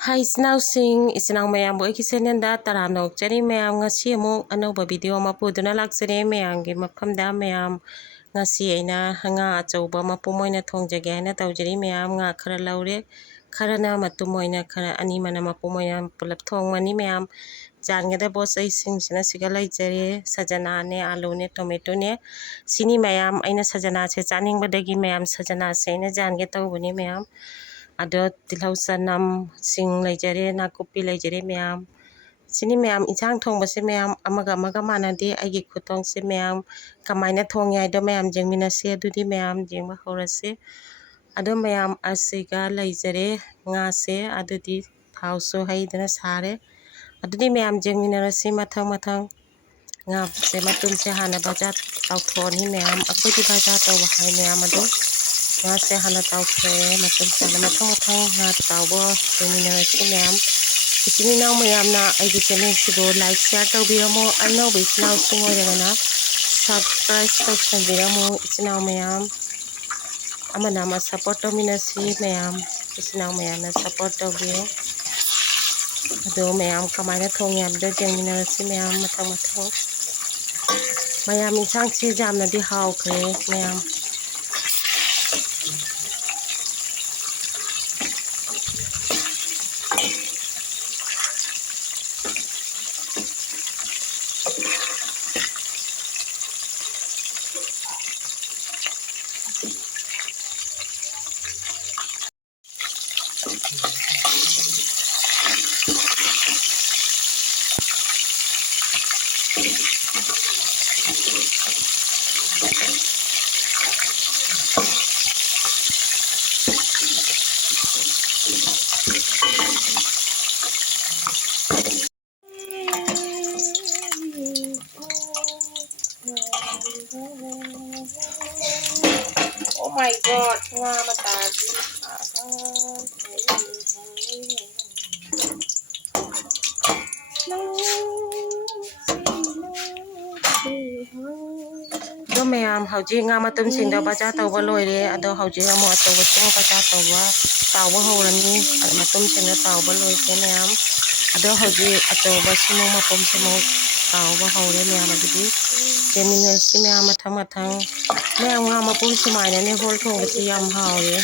Hi ichinausing ichinaw mayambu aiki channel taramnokjari mayam ngasi amuk anauba video ama puduna lakjare mayamgi mafamda mayam ngasi aina nga achauba mapum oina thongjage haina tawjari mayam nga khara laure kharana matum oina khara animana mapum oina pulap thongmani mayam janggedabo chaising siga laijare sajana ne alu ne tomato ne sini mayam aina sajana se chaningbadagi mayam sajana se aina jange tawbani mayam ado tilhau sanam sing laijare nakupi laijare mayam sini mayam insang thongbase mayam amaga manade aigi khutong se mayam kamaina thongi aido mayam jengminase adudi mayam jengba horase ado mayam asiga laijare nga se adudi thau so haidana sare adudi mayam jengminarase mathang nga se matum se hana baja tawthoni mayam akhodi baja tawba hai mayam ado nga se hana tawthre matum se hana mathang nga tawbo jengminarase mayam ichini naw mayam na aigi channel sibo like share tawbiramo anauba ichinaw sing oiragana subscribe tawsanbiramo ichinaw mayam amana ama support tawminasi mayam ichinaw mayam na support tawbiyo ado mayam kamaina thongi habda jengminarase mayam mathang mayam insang se jamnadi hawkhre mayam Oh my god, nga matagi. Do mayam hauji nga matum singda baja tawba loire ado hauji amu atawba sing baja tawba hawrani matum singda tawba loire mayam ado hauji atawba simu mapum simu tawba hawre mayam adudi jengminarase mayam mathang mayam nga mapum sumaina ne hol thongbasi yam hawre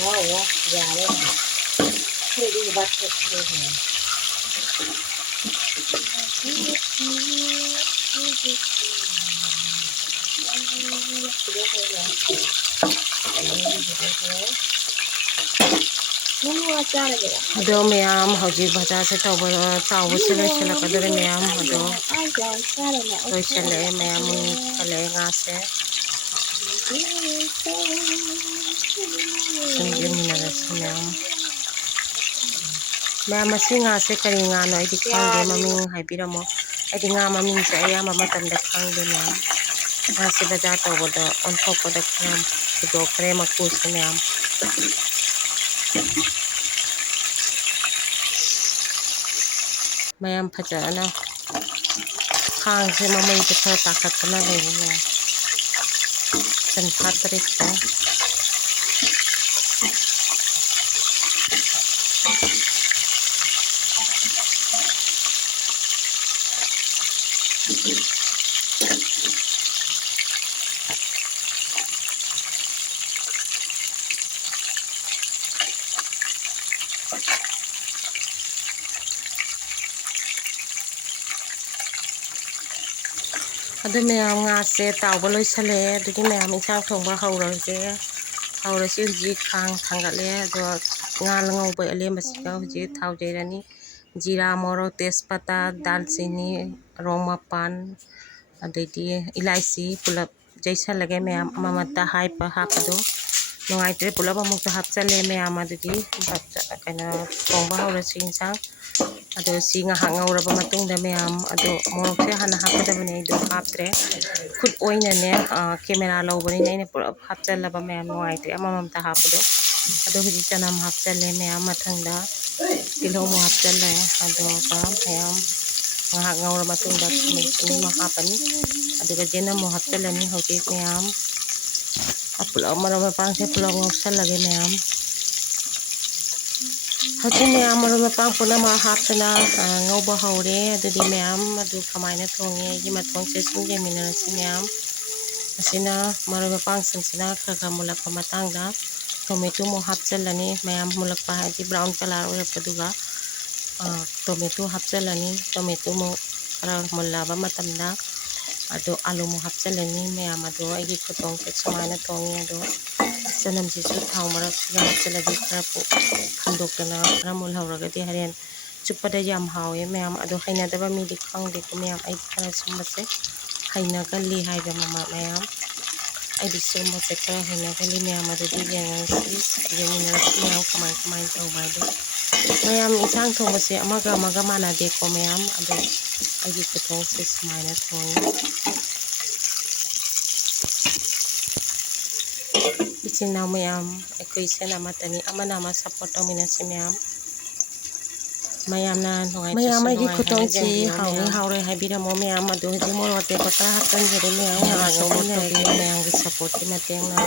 wow jare khedi bat khedi ado mayam hauji baja se tawba se loisalakadore mayam ado loisale mayam kale nga se jengminarase mayam masi nga se kari nga no aidi khangde maming haibiramo aidi nga maming se ayamba matamda khangde mayam nga se baja tawbada onthokpada kham khudokre makuse mayam fajana khang se mamai se khara takatna lebu mayam san phatare khang ado mayam nga se tawba loisale adudi mayam insang thongba hawrage hawrasi huji khang thangatle ado nga langauba alembasiga huji thawjairani jira morok tejpata dalchini rong mapan adaidi ilaisi pulap jaisalage mayam amamata hapado nungaitre pulap amukta hapchale mayam adudi kaina thongba hawrasi insang ado si ngahak ngauraba matungda mayam ado morokse hana hapkadabane ado haptre khud oina ne camera lawbani ne pura hapchalaba mayam nungaitre amamamta hapado ꯑꯗꯣ ꯍꯧꯖꯤꯛ ꯆꯅꯝ ꯍꯥꯞꯆꯜꯂꯦ ꯃꯌꯥꯝ ꯃꯊꯪꯗ ꯇꯤꯜꯍꯧ ꯑꯃꯨꯛ ꯍꯥꯞꯆꯜꯂꯦ ꯑꯗꯨꯒ ꯃꯌꯥꯝ ꯉꯥꯏꯍꯥꯛ ꯉꯧꯔ ꯃꯇꯨꯡꯗ ꯈꯥꯃꯦꯟ ꯑꯁꯤꯟꯕꯤ ꯑꯃꯨꯛ ꯍꯥꯞꯄꯅꯤ ꯑꯗꯨꯒ ꯌꯦꯅꯝ ꯑꯃꯨꯛ ꯍꯥꯞꯆꯜꯂꯅꯤ ꯍꯧꯖꯤꯛ ꯃꯌꯥꯝ ꯄꯨꯂꯞ ꯃꯔꯣꯏ ꯃꯄꯥꯡꯁꯦ ꯄꯨꯂꯞ ꯉꯧꯁꯜꯂꯒꯦ ꯃꯌꯥꯝ ꯍꯧꯖꯤꯛ ꯃꯌꯥꯝ ꯃꯔꯣꯏ ꯃꯄꯥꯡ ꯄꯨꯝꯅꯃꯛ ꯍꯥꯞꯇꯨꯅ ꯉꯧꯕ ꯍꯧꯔꯦ ꯑꯗꯨꯗꯤ ꯃꯌꯥꯝ ꯑꯗꯨ ꯀꯃꯥꯏꯅ ꯊꯣꯡꯉꯦ ꯑꯩꯒꯤ ꯃꯊꯣꯡꯁꯦ ꯁꯨꯝ ꯌꯦꯡꯃꯤꯟꯅꯔꯁꯤ ꯃꯌꯥꯝ ꯑꯁꯤꯅ ꯃꯔꯣꯏ ꯃꯄꯥꯡꯁꯤꯡꯁꯤꯅ ꯈꯔ ꯈꯔ ꯃꯨꯜꯂꯛꯄ ꯃꯇꯥꯡꯗ ꯇꯣꯃꯦꯇꯣ ꯑꯃꯨꯛ ꯍꯥꯞꯆꯜꯂꯅꯤ ꯃꯌꯥꯝ ꯃꯨꯜꯂꯛꯄ ꯍꯥꯏꯗꯤ ꯕ꯭ꯔꯥꯎꯟ ꯀꯂꯔ ꯑꯣꯏꯔꯛꯄꯗꯨꯒ ꯇꯣꯃꯦꯇꯣ ꯍꯥꯞꯆꯜꯂꯅꯤ ꯇꯣꯃꯦꯇꯣ ꯑꯃꯨꯛ ꯈꯔ ꯃꯨꯜꯂꯕ ꯃꯇꯝꯗ ꯑꯗꯣ ꯑꯥꯂꯨ ꯑꯃꯨꯛ ꯍꯥꯞꯆꯜꯂꯅꯤ ꯃꯌꯥꯝ ꯑꯗꯣ ꯑꯩꯒꯤ ꯈꯨꯊꯣꯡꯁꯦ ꯁꯨꯃꯥꯏꯅ ꯊꯣꯡꯉꯤ ꯑꯗꯣ ꯆꯅꯝꯁꯤꯁꯨ ꯊꯥꯎ ꯃꯔꯛꯁꯤꯗ ꯍꯥꯞꯆꯤꯜꯂꯗꯤ ꯈꯔ ꯈꯟꯗꯣꯛꯇꯅ ꯈꯔ ꯃꯨꯜꯍꯧꯔꯒꯗꯤ ꯍꯣꯔꯦꯟ ꯆꯨꯞꯄꯗ ꯌꯥꯝ ꯍꯥꯎꯋꯦ ꯃꯌꯥꯝ ꯑꯗꯣ ꯍꯩꯅꯗꯕ ꯃꯤꯗꯤ ꯈꯪꯗꯦꯀꯣ ꯃꯌꯥꯝ ꯑꯩꯗꯤ ꯈꯔ ꯁꯨꯝꯕꯁꯦ ꯍꯩꯅꯒꯜꯂꯤ ꯍꯥꯏꯕ ꯃꯌꯥꯝ ꯑꯩꯗꯤ ꯁꯨꯝꯕꯁꯦ ꯈꯔ ꯍꯩꯅꯒꯜꯂꯤ ꯃꯌꯥꯝ ꯑꯗꯨꯗꯤ ꯌꯦꯡꯃꯤꯟꯅꯔꯁꯤ ꯃꯌꯥꯝ ꯀꯃꯥꯏ ꯇꯧꯕ ꯍꯥꯏꯗꯣ ꯃꯌꯥꯝ ꯏꯟꯁꯥꯡ ꯊꯣꯡꯕꯁꯦ ꯑꯃꯒ ꯑꯃꯒ ꯃꯥꯟꯅꯗꯦꯀꯣ ꯃꯌꯥꯝ ꯑꯗꯣ ꯑꯩꯒꯤ ꯈꯨꯊꯣꯡꯁꯦ ꯁꯨꯃꯥꯏꯅ ꯊꯣꯡꯉꯤ ꯏꯆꯤꯟ ꯏꯅꯥꯎ ꯃꯌꯥꯝ ꯑꯩꯈꯣꯏ ꯏꯁꯦꯟ ꯑꯃꯠꯇꯅꯤ ꯑꯃꯅ ꯑꯃ ꯁꯞꯄꯣꯔꯠ ꯇꯧꯃꯤꯟꯅꯁꯤ ꯃꯌꯥꯝꯅ ꯅꯨꯡꯉꯥꯏꯇ꯭ꯔꯁꯨ ꯑꯩꯒꯤ ꯈꯨꯊꯣꯡꯁꯤ ꯍꯥꯎꯅꯤ ꯍꯥꯎꯔꯣꯏ ꯍꯥꯏꯕꯤꯔꯝꯃꯣ ꯃꯌꯥꯝ ꯑꯗꯣ ꯍꯧꯖꯤꯛ ꯃꯣꯔꯣꯛ ꯑꯇꯦꯛꯄ ꯈꯔ ꯍꯥꯞꯆꯤꯟꯖꯔꯦ ꯃꯌꯥꯝ ꯉꯥꯏꯍꯥꯛ ꯉꯧꯃꯤꯟꯅꯔꯒꯦ ꯃꯌꯥꯝꯒꯤ ꯁꯞꯄꯣꯔꯠꯀꯤ ꯃꯇꯦꯡꯅ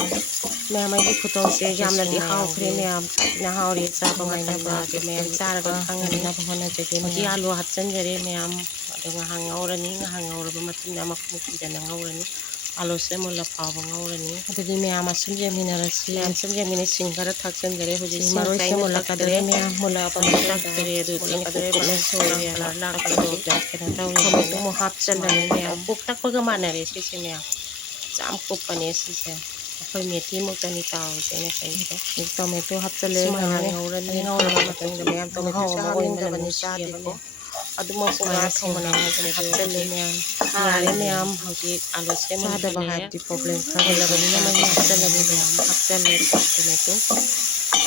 ꯃꯌꯥꯝ ꯑꯩꯒꯤ ꯈꯨꯊꯣꯡꯁꯦ ꯌꯥꯝꯅꯗꯤ ꯍꯥꯎꯈ꯭ꯔꯦ ꯃꯌꯥꯝ ꯊꯤꯅ ꯍꯥꯎꯔꯦ ꯆꯥꯕ ꯃꯇꯝꯗ ꯑꯗꯨ ꯃꯌꯥꯝ ꯆꯥꯔꯒ ꯈꯪꯒꯅꯤ ꯍꯧꯖꯤꯛ ꯑꯥꯂꯨ ꯍꯥꯞꯆꯤꯟꯖꯔꯦ ꯃꯌꯥꯝ ꯑꯗꯣ ꯉꯥꯏꯍꯥꯛ ꯉꯧꯔꯅꯤ ꯉꯥꯏꯍꯥꯛ ꯉꯧꯔꯕ ꯃꯇꯨꯡꯗ ꯃꯈꯨꯝ ꯈꯨꯝꯖꯤꯟꯅ ꯉꯧꯔꯅꯤ ꯑꯥꯂꯨꯁꯦ ꯃꯨꯜꯂ ꯐꯥꯎꯕ ꯉꯧꯔꯅꯤ ꯑꯗꯨꯗꯤ ꯃꯌꯥꯝ ꯑꯁꯨꯝ ꯌꯦꯡꯃꯤꯟꯅꯔꯁꯤ ꯃꯌꯥꯝ ꯁꯨꯝ ꯌꯦꯡꯃꯤꯟꯅꯩ ꯁꯤꯡ ꯈꯔ ꯊꯥꯛꯆꯤꯟꯖꯔꯦ ꯍꯧꯖꯤꯛ ꯃꯔꯣꯏꯁꯦ ꯃꯨꯜꯂꯛꯀꯗꯣꯔꯦ ꯃꯌꯥꯝ ꯃꯨꯜꯂꯛꯑꯕ ꯃꯇꯨꯡꯗ ꯑꯗꯨ ꯑꯩꯅ ꯀꯨꯞꯅ ꯁꯣꯏꯔꯦꯕ ꯂꯥꯛꯄꯗꯣ ꯀꯩꯅꯣ ꯇꯧꯋꯦ ꯇꯣꯃꯦꯇꯣ ꯑꯃꯨꯛ ꯍꯥꯞꯆꯜꯂꯅꯤ ꯃꯌꯥꯝ ꯀꯣꯛ ꯇꯛꯄꯒ ꯃꯥꯟꯅꯔꯦ ꯁꯤꯁꯦ ꯃꯌꯥꯝ ꯌꯥꯝ ꯀꯨꯞꯄꯅꯦ ꯁꯤꯁꯦ ꯑꯩꯈꯣꯏ ꯃꯦꯊꯤꯃꯨꯛꯇꯅꯤ ꯇꯥꯎꯔꯤꯁꯦ ꯑꯩꯅ ꯇꯧꯔꯤꯁꯦ ꯇꯣꯃꯦꯇꯣ ꯍꯥꯞꯆꯜꯂꯦ ꯉꯥꯏꯍꯥꯛ ꯉꯧꯔꯅꯤ ꯉꯧꯔꯕ ꯃꯇꯨꯡꯗ ꯃꯌꯥꯝ ꯇꯣꯃꯦꯇꯣꯁꯦ ꯍꯥꯞꯅꯤꯡꯗꯕꯅꯤ ꯆꯥꯗꯦꯀꯣ ꯑꯗꯨꯃꯛ ꯉꯥ ꯊꯣꯡꯕꯅ ꯍꯥꯏꯁꯦ ꯍꯥꯞꯆꯜꯂꯦ ꯃꯌꯥꯝ ꯌꯥꯔꯦ ꯃꯌꯥꯝ ꯍꯧꯖꯤꯛ ꯑꯥꯂꯨꯁꯦ ꯆꯥꯗꯕ ꯍꯥꯏꯕꯗꯤ ꯄ꯭ꯔꯣꯕ꯭ꯂꯦꯝ ꯈꯔ ꯂꯩꯕꯅꯤꯅ ꯃꯍꯤ ꯍꯥꯞꯆꯜꯂꯅꯤ ꯃꯌꯥꯝ ꯍꯥꯞꯆꯜꯂꯦ ꯇꯣꯃꯦꯇꯣ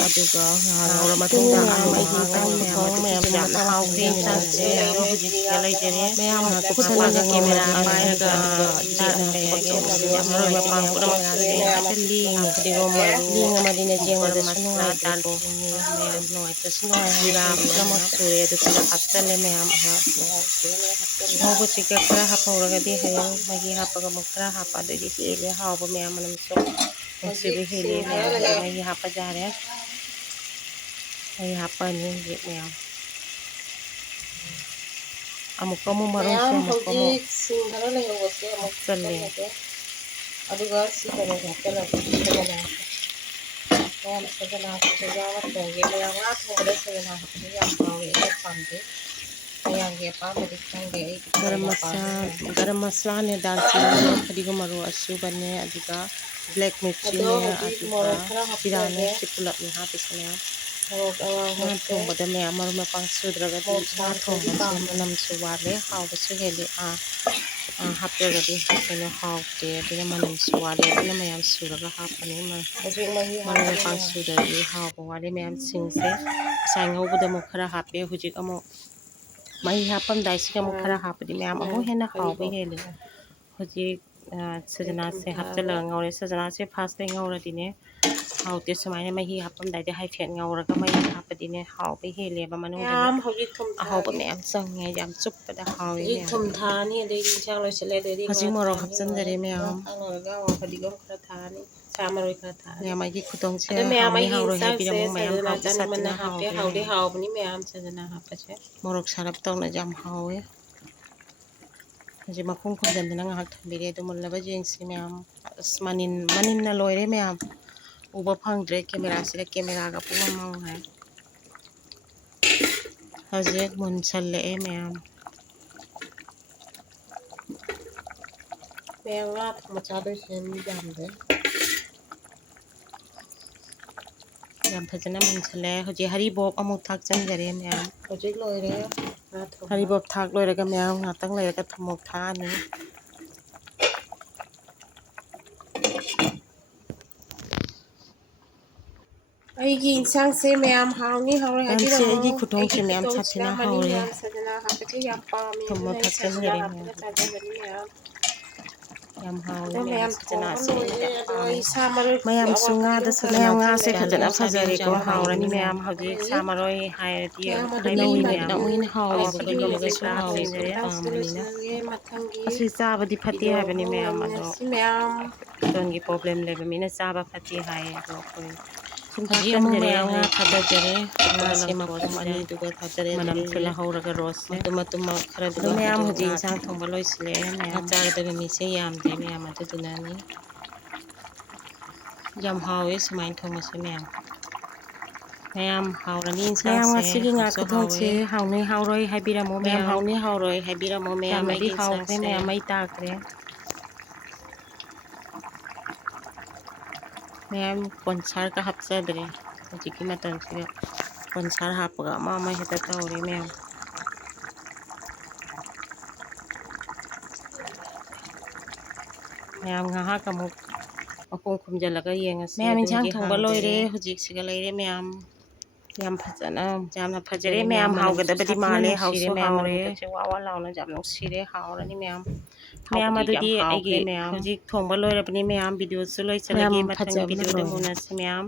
ꯑꯗꯨꯒ ꯉꯥꯏꯍꯥꯛ ꯉꯧꯔ ꯃꯇꯨꯡꯗ ꯑꯥꯂꯨ ꯃꯌꯥꯝ ꯃꯌꯥꯝ ꯌꯥꯝꯅ ꯍꯥꯎꯈ꯭ꯔꯦ ꯏꯟꯁꯥꯡꯁꯦ ꯑꯗꯣ ꯍꯧꯖꯤꯛ ꯁꯤꯗ ꯂꯩꯖꯔꯦ ꯃꯌꯥꯝ ꯈꯨꯠꯁꯤꯗ ꯀꯦꯃꯦꯔꯥ ꯄꯥꯏꯔꯒ ꯑꯗꯨꯒ ꯊꯕꯛ ꯇꯧꯕꯁꯦ ꯌꯥꯝ ꯃꯔꯣꯏ ꯃꯄꯥꯡ ꯄꯨꯝꯅꯃꯛꯁꯦ ꯍꯦꯛꯇ ꯂꯦꯡꯉꯦ ꯐꯗꯤꯒꯣꯝ ꯃꯔꯨ ꯂꯦꯡꯉꯕꯅꯤꯅ ꯌꯦꯡꯕꯗꯁꯨ ꯅꯨꯡꯉꯥꯏꯇ꯭ꯔꯦꯀꯣ ꯃꯌꯥꯝ ꯅꯨꯡꯉꯥꯏꯇ꯭ꯔꯁꯨ ꯅꯨꯡꯉꯥꯏ ꯖꯤꯔꯥ ꯄꯨꯝꯅꯃꯛ ꯁꯨꯔꯦ ꯑꯗꯨ ꯄꯨꯂꯞ ꯍꯥꯞꯆꯜꯂꯦ ꯃꯌꯥꯝ ꯉꯧꯕꯁꯤꯒ ꯈꯔ ꯍꯥꯞꯍꯧꯔꯒꯗꯤ ꯍꯌꯦꯡ ꯃꯍꯤ ꯍꯥꯞꯄꯒ ꯑꯃꯨꯛ ꯈꯔ ꯍꯥꯞꯄ ꯑꯗꯩꯗꯤ ꯍꯦꯜꯂꯦ ꯍꯥꯎꯕ ꯃꯌꯥꯝ ꯃꯅꯝꯁꯨ ꯅꯨꯡꯁꯤꯕ ꯍꯦꯜꯂꯦ ꯃꯌꯥꯝ ꯍꯧꯖꯤꯛ ꯃꯍꯤ ꯍꯥꯞꯄ ꯌꯥꯔꯦ ꯃꯍꯤ ꯍꯥꯞꯄꯅꯤ ꯍꯧꯖꯤꯛ ꯃꯌꯥꯝ ꯑꯃꯨꯛꯀ ꯑꯃꯨꯛ ꯃꯔꯣꯏꯁꯦ ꯑꯃꯨꯛꯀ ꯑꯃꯨꯛ ꯁꯤꯡ ꯈꯔ ꯂꯩꯍꯧꯕꯁꯦ ꯑꯃꯨꯛ ꯍꯥꯞꯆꯜꯂꯦ ꯑꯗꯨꯒ ꯁꯤ ꯀꯩꯅꯣꯁꯦ ꯍꯥꯞꯆꯜꯂꯒꯦ ꯁꯒꯣꯜꯍꯋꯥꯏꯁꯦ ꯃꯌꯥꯝ ꯁꯒꯣꯜꯍꯋꯥꯏꯁꯤꯁꯨ ꯌꯥꯎꯔ ꯊꯣꯡꯒꯦ ꯃꯌꯥꯝ ꯉꯥ ꯊꯣꯡꯕꯗ ꯁꯒꯣꯜꯍꯋꯥꯏ ꯍꯥꯞꯄꯁꯦ ꯌꯥꯝ ꯍꯥꯎꯋꯦ ꯑꯩꯅ ꯄꯥꯝꯖꯩ ꯃꯌꯥꯝꯒꯤ ꯑꯄꯥꯝꯕꯗꯤ ꯈꯪꯗꯦ ꯑꯩꯒꯤ ꯒꯔꯝ ꯃꯁꯂꯥꯅꯦ ꯗꯥꯜꯆꯤꯅꯤꯅꯦ ꯐꯗꯤꯒꯣꯝ ꯃꯔꯨ ꯑꯁꯨꯕꯅꯦ ꯑꯗꯨꯒ ꯕ꯭ꯂꯦꯛ ꯃꯤꯔꯆꯤꯅꯦ ꯑꯗꯨꯒ ꯖꯤꯔꯥꯅꯦ ꯁꯤ ꯄꯨꯂꯞꯅꯤ ꯍꯥꯞꯄꯤꯁꯦ ꯃꯌꯥꯝ ꯉꯥ ꯊꯣꯡꯕꯗ ꯃꯌꯥꯝ ꯃꯔꯣꯏ ꯃꯄꯥꯡ ꯁꯨꯗ꯭ꯔꯒꯗꯤ ꯉꯥ ꯊꯣꯡꯕꯁꯦ ꯃꯅꯝꯁꯨ ꯋꯥꯠꯂꯦ ꯍꯥꯎꯕꯁꯨ ꯍꯦꯜꯂꯤ ꯍꯥꯞꯇ꯭ꯔꯒꯗꯤ ꯀꯩꯅꯣ ꯍꯥꯎꯇꯦ ꯑꯗꯨꯅ ꯃꯅꯝꯁꯨ ꯋꯥꯠꯂꯦ ꯑꯗꯨꯅ ꯃꯌꯥꯝ ꯁꯨꯔꯒ ꯍꯥꯞꯄꯅꯤ ꯃꯔꯣꯏ ꯃꯄꯥꯡ ꯁꯨꯗ꯭ꯔꯗꯤ ꯍꯥꯎꯕ ꯋꯥꯠꯂꯤ ꯃꯌꯥꯝ ꯁꯤꯡꯁꯦ ꯉꯁꯥꯏ ꯉꯧꯕꯗ ꯑꯃꯨꯛ ꯈꯔ ꯍꯥꯞꯄꯦ ꯍꯧꯖꯤꯛ ꯑꯃꯨꯛ ꯃꯍꯤ ꯍꯥꯞꯄꯝꯗꯥꯏꯁꯤꯗ ꯑꯃꯨꯛ ꯈꯔ ꯍꯥꯞꯄꯗꯤ ꯃꯌꯥꯝ ꯑꯃꯨꯛ ꯍꯦꯟꯅ ꯍꯥꯎꯕ ꯍꯦꯜꯂꯤ ꯍꯧꯖꯤꯛ ꯁꯖꯅꯥꯁꯦ ꯍꯥꯞꯆꯤꯜꯂꯒ ꯉꯧꯔꯦ ꯁꯖꯅꯥꯁꯦ ꯐꯥꯔꯁꯇꯩ ꯉꯧꯔꯗꯤꯅꯦ ꯍꯥꯎꯇꯦ ꯁꯨꯃꯥꯏꯅ ꯃꯍꯤ ꯍꯥꯞꯄꯝꯗꯥꯏꯗ ꯍꯥꯏꯐꯦꯠ ꯉꯧꯔꯒ ꯃꯍꯤ ꯍꯥꯞꯄꯗꯤꯅꯦ ꯍꯥꯎꯕ ꯍꯦꯜꯂꯦꯕ ꯃꯅꯨꯡꯗꯗꯤ ꯑꯍꯥꯎꯕ ꯃꯌꯥꯝ ꯆꯪꯉꯦ ꯌꯥꯝ ꯆꯨꯞꯄꯗ ꯍꯥꯎꯋꯦ ꯃꯌꯥꯝ ꯊꯨꯝ ꯊꯥꯛꯑꯅꯤ ꯑꯗꯩꯗꯤ ꯏꯟꯁꯥꯡ ꯂꯣꯏꯁꯤꯜꯂꯦ ꯑꯗꯩꯗꯤ ꯍꯧꯖꯤꯛ ꯃꯣꯔꯣꯛ ꯍꯥꯞꯆꯤꯟꯖꯔꯦ ꯃꯌꯥꯝ ꯂꯣꯏꯔꯒ ꯐꯗꯤꯒꯣꯝ ꯈꯔ ꯊꯥꯛꯑꯅꯤ ꯁꯥ ꯃꯔꯣꯏ ꯈꯔ ꯊꯥꯛꯑꯅꯤ ꯃꯌꯥꯝ ꯑꯩꯒꯤ ꯈꯨꯊꯣꯡꯁꯦ ꯍꯥꯎꯅꯤ ꯍꯥꯎꯔꯣꯏ ꯍꯥꯏꯕꯤꯔꯝꯃꯨ ꯃꯌꯥꯝ ꯍꯥꯎꯇ ꯆꯥꯅꯤꯡꯕꯅ ꯍꯥꯞꯄꯦ ꯍꯥꯎꯗꯤ ꯍꯥꯎꯕꯅꯤ ꯃꯌꯥꯝ ꯁꯖꯅꯥ ꯍꯥꯞꯄꯁꯦ ꯃꯣꯔꯣꯛ ꯁꯥꯔꯞ ꯇꯧꯅ ꯌꯥꯝ ꯍꯥꯎꯋꯦ ꯍꯧꯖꯤꯛ ꯃꯈꯨꯝ ꯈꯨꯝꯖꯤꯟꯗꯅ ꯉꯥꯏꯍꯥꯛ ꯊꯝꯕꯤꯔꯦ ꯑꯗꯨ ꯃꯨꯜꯂꯕ ꯌꯦꯡꯁꯤ ꯃꯌꯥꯝ ꯑꯁ ꯃꯅꯤꯟꯅ ꯂꯣꯏꯔꯦ ꯃꯌꯥꯝ ꯎꯕ ꯐꯪꯗ꯭ꯔꯦ ꯀꯦꯃꯦꯔꯥꯁꯤꯗ ꯀꯦꯃꯦꯔꯥꯒ ꯄꯨꯡꯃꯝ ꯃꯝꯈ꯭ꯔꯦ ꯍꯧꯖꯤꯛ ꯃꯨꯟꯁꯜꯂꯛꯑꯦ ꯃꯌꯥꯝ ꯉꯥ ꯊꯣꯡꯕ ꯆꯥꯗꯣꯏꯁꯦ ꯃꯤ ꯌꯥꯝꯗꯦ ꯌꯥꯝ ꯐꯖꯅ ꯃꯨꯟꯁꯜꯂꯦ ꯍꯧꯖꯤꯛ ꯍꯔꯤꯕꯣꯞ ꯑꯃꯨꯛ ꯊꯥꯛꯆꯤꯟꯖꯔꯦ ꯃꯌꯥꯝ ꯍꯧꯖꯤꯛ ꯂꯣꯏꯔꯦ ꯍꯔꯤꯕꯣꯞ ꯊꯥꯛ ꯂꯣꯏꯔꯒ ꯃꯌꯥꯝ ꯉꯥꯛꯇꯪ ꯂꯩꯔꯒ ꯊꯨꯝ ꯑꯃꯨꯛ ꯊꯥꯛꯑꯅꯤ ꯑꯩꯒꯤ ꯏꯟꯁꯥꯡꯁꯦ ꯃꯌꯥꯝ ꯍꯥꯎꯅꯤ ꯍꯥꯎꯔꯣꯏ ꯍꯥꯏꯕꯤꯔꯝꯃꯣ ꯑꯩꯒꯤ ꯈꯨꯊꯣꯡꯁꯦ ꯃꯌꯥꯝ ꯁꯥꯊꯤꯅ ꯍꯥꯎꯔꯦ ꯃꯌꯥꯝ ꯁꯖꯅꯥ ꯍꯥꯞꯄꯁꯦ ꯌꯥꯝ ꯄꯥꯝꯃꯦ ꯊꯨꯝ ꯊꯥꯛꯆꯤꯟꯖꯔꯦ ꯃꯌꯥꯝ ꯌꯥꯝ ꯍꯥꯎꯋꯤ ꯑꯗꯣ ꯃꯌꯥꯝ ꯃꯌꯥꯝ ꯊꯣꯡꯕ ꯁꯖꯅꯥꯁꯦ ꯑꯩꯅ ꯂꯣꯏꯔꯦ ꯌꯥꯝ ꯑꯗꯣ ꯄꯥꯝꯃꯦ ꯑꯩ ꯁꯥ ꯃꯔꯣꯏ ꯃꯌꯥꯝꯁꯨ ꯑꯋꯥꯠꯄꯗꯣ ꯉꯥꯗꯁꯨ ꯈꯔ ꯃꯌꯥꯝ ꯉꯥꯁꯦ ꯐꯖꯅ ꯍꯥꯞꯆꯜꯂꯒ ꯐꯖꯔꯦꯀꯣ ꯍꯥꯎꯔꯅꯤ ꯊꯣꯡꯕ ꯃꯌꯥꯝ ꯍꯧꯖꯤꯛ ꯁꯥ ꯍꯧꯔꯛꯏ ꯃꯔꯣꯏ ꯍꯥꯏꯔꯗꯤ ꯃꯌꯥꯝ ꯑꯗꯨꯗꯤ ꯍꯩꯅꯧ ꯃꯦꯠꯅ ꯑꯃꯨꯛ ꯍꯦꯟꯅ ꯍꯥꯎꯋꯦꯕ ꯉꯁꯤꯒꯤ ꯀꯩꯒꯨꯝꯕꯒ ꯚꯤꯗꯤꯑꯣ ꯆꯥꯕꯁꯦ ꯃꯇꯥꯡ ꯁꯤꯗ ꯄꯥꯝꯕꯅꯤꯅ ꯂꯣꯏꯁꯤꯜꯂꯒꯦ ꯃꯊꯪꯒꯤ ꯑꯁꯤ ꯆꯥꯕꯗꯤ ꯐꯠꯇꯦ ꯚꯤꯗꯤꯑꯣ ꯍꯥꯏꯕꯅꯤ ꯑꯃꯨꯛ ꯃꯌꯥꯝ ꯑꯗꯣ ꯂꯩꯃꯤꯟꯅꯁꯤ ꯃꯌꯥꯝ ꯏꯁꯇꯣꯟꯒꯤ ꯄ꯭ꯔꯣꯕ꯭ꯂꯦꯝ ꯂꯩꯕ ꯃꯤꯅ ꯆꯥꯕ ꯐꯠꯇꯦ ꯍꯥꯏꯌꯦ ꯑꯗꯣ ꯑꯩꯈꯣꯏ ꯁꯨꯝ ꯍꯧꯖꯤꯛ ꯑꯃꯨꯛ ꯊꯥꯛꯆꯟꯖꯔꯦ ꯃꯌꯥꯝ ꯉꯥ ꯍꯧꯖꯤꯛꯇꯤ ꯊꯥꯗꯖꯔꯦ ꯐꯨꯠꯄꯒ ꯉꯥꯁꯦ ꯃꯄꯨꯝ ꯂꯪꯊꯣꯛꯑꯁꯤꯗ ꯑꯅꯤꯗꯨꯒ ꯊꯥꯗꯔꯦ ꯃꯅꯝꯁꯨ ꯑꯗꯒꯤ ꯂꯧꯍꯧꯔꯒ ꯔꯣꯁꯁꯦ ꯃꯇꯨꯝ ꯃꯇꯨꯝ ꯑꯗꯣ ꯈꯔꯗꯨꯒ ꯃꯌꯥꯝ ꯍꯥꯞꯇꯣꯛꯑꯦ ꯍꯧꯖꯤꯛ ꯏꯟꯁꯥꯡ ꯊꯣꯡꯕ ꯂꯣꯏꯁꯤꯜꯂꯛꯑꯦ ꯉꯥ ꯃꯌꯥꯝ ꯆꯥꯒꯗꯕ ꯃꯤꯁꯦ ꯌꯥꯝꯗ꯭ꯔꯦ ꯃꯌꯥꯝ ꯑꯗꯨꯗꯨꯅꯅꯤ ꯌꯥꯝ ꯍꯥꯎꯋꯦ ꯁꯨꯃꯥꯏꯅ ꯊꯣꯡꯕꯁꯦ ꯃꯌꯥꯝ ꯍꯥꯎꯔꯅꯤ ꯃꯌꯥꯝ ꯏꯟꯁꯥꯡꯁꯦ ꯉꯁꯤꯒꯤ ꯉꯥ ꯍꯥꯎꯁꯨ ꯍꯥꯎꯋꯦ ꯈꯨꯊꯣꯡꯁꯦ ꯍꯥꯎꯅꯤ ꯍꯥꯎꯔꯣꯏ ꯍꯥꯏꯕꯤꯔꯝꯃꯨ ꯃꯌꯥꯝ ꯍꯥꯎꯅꯤ ꯍꯥꯎꯔꯣꯏ ꯍꯥꯏꯕꯤꯔꯝꯃꯣ ꯃꯌꯥꯝ ꯌꯥꯝꯅꯗꯤ ꯑꯩꯒꯤ ꯍꯥꯎꯈ꯭ꯔꯦ ꯏꯟꯁꯥꯡꯁꯦ ꯃꯌꯥꯝ ꯃꯩ ꯇꯥꯈ꯭ꯔꯦ ꯃꯌꯥꯝ ꯀꯣꯟꯁꯥꯔꯒ ꯍꯥꯞꯆꯗ꯭ꯔꯦ ꯍꯧꯖꯤꯛꯀꯤ ꯃꯇꯝꯁꯤꯗ ꯀꯣꯟꯁꯥꯔ ꯍꯥꯞꯄꯒ ꯑꯃ ꯍꯦꯛꯇ ꯇꯧꯔꯦ ꯃꯌꯥꯝ ꯃꯌꯥꯝ ꯉꯥꯏꯍꯥꯛ ꯑꯃꯨꯛ ꯃꯈꯨꯝ ꯈꯨꯝꯖꯤꯜꯂꯒ ꯌꯦꯡꯉꯁꯤ ꯃꯌꯥꯝ ꯏꯟꯁꯥꯡ ꯑꯗꯨꯒꯤ ꯊꯣꯡꯕ ꯂꯣꯏꯔꯦ ꯍꯥꯡꯗꯣꯏꯅꯦ ꯍꯧꯖꯤꯛꯁꯤꯒ ꯂꯩꯔꯦ ꯃꯌꯥꯝ ꯌꯥꯝ ꯐꯖꯅ ꯌꯥꯝꯅ ꯐꯖꯔꯦ ꯃꯌꯥꯝ ꯃꯅꯝꯁꯨ ꯍꯥꯎꯒꯗꯕꯗꯤ ꯁꯥꯊꯤꯅ ꯃꯥꯜꯂꯦ ꯅꯨꯡꯁꯤꯔꯦ ꯍꯥꯎꯁꯨ ꯃꯌꯥꯝ ꯍꯥꯎꯔꯦ ꯃꯅꯝꯒꯁꯦ ꯋꯥ ꯋꯥ ꯂꯥꯎꯅ ꯌꯥꯝ ꯅꯨꯡꯁꯤꯔꯦ ꯍꯥꯎꯔꯅꯤ ꯃꯌꯥꯝ ꯃꯌꯥꯝ ꯍꯥꯎꯕꯗꯤ ꯌꯥꯝ ꯑꯗꯨꯗꯤ ꯍꯥꯎꯈ꯭ꯔꯦ ꯑꯩꯒꯤ ꯃꯌꯥꯝ ꯍꯧꯖꯤꯛ ꯊꯣꯡꯕ ꯂꯣꯏꯔꯕꯅꯤ ꯃꯌꯥꯝ ꯚꯤꯗꯤꯑꯣꯁꯨ ꯃꯌꯥꯝ ꯂꯣꯏꯁꯤꯜꯂꯒꯦ ꯃꯊꯪꯒꯤ ꯐꯖꯕꯅ ꯚꯤꯗꯤꯑꯣꯗ ꯂꯣꯏꯔꯦ ꯎꯅꯁꯤ ꯃꯌꯥꯝ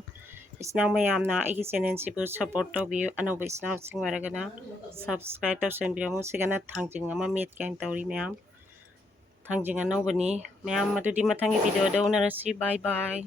ꯏꯆꯤꯟꯅꯥꯎ ꯃꯌꯥꯝꯅ ꯑꯩꯒꯤ ꯆꯦꯅꯦꯜꯁꯤꯕꯨ ꯁꯞꯄꯣꯔꯠ ꯇꯧꯕꯤꯌꯨ ꯑꯅꯧꯕ ꯏꯆꯤꯟꯅꯥꯎꯁꯤꯡ ꯑꯣꯏꯔꯒꯅ ꯁꯕꯁꯀ꯭ꯔꯥꯏꯕ ꯇꯧꯁꯟꯕꯤꯔꯝꯃꯨ ꯁꯤꯒꯅ ꯊꯥꯡꯖꯤꯡ ꯑꯃ ꯃꯦꯠꯀꯦꯅ ꯇꯧꯔꯤ ꯃꯌꯥꯝ ꯊꯥꯡꯖꯤꯡ ꯑꯅꯧꯕꯅꯤ ꯃꯌꯥꯝ ꯑꯗꯨꯗꯤ ꯃꯊꯪꯒꯤ ꯚꯤꯗꯤꯑꯣꯗ ꯎꯅꯔꯁꯤ ꯕꯥꯏ ꯕꯥꯏ